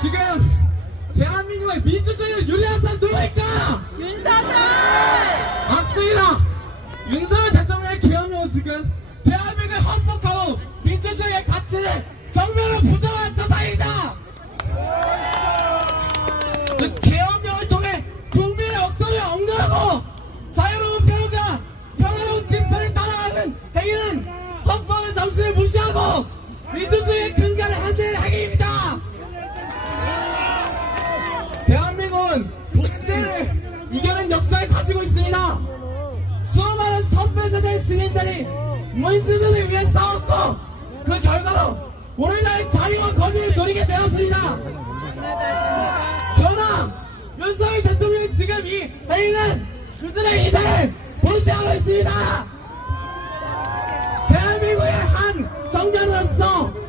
지금 대한민국의 민주주의를 유리한 사람 누구일까? 윤석열! 맞습니다. 윤석열 대통령의 기업용 지금 대한민국을 헌법하고 민주주의의 가치를 정면으로 부정한. 그 계엄령을 통해 국민의 억소를 억누르고 자유로운 표현과 평화로운 집회를 따라가는 행위는 헌법의 정신을 무시하고 민주주의의 대한민국은 독재를 이겨낸 역사를 가지고 있습니다. 수많은 선배 세대의 시민들이 민주주의 위해 싸웠고 그 결과로 오늘날 자유와 권위를 누리게 되었습니다. 그러나 윤석열 대통령이 지금 이 매일은 그들의 희생을 보시하고 있습니다. 대한민국의 한 정년으로서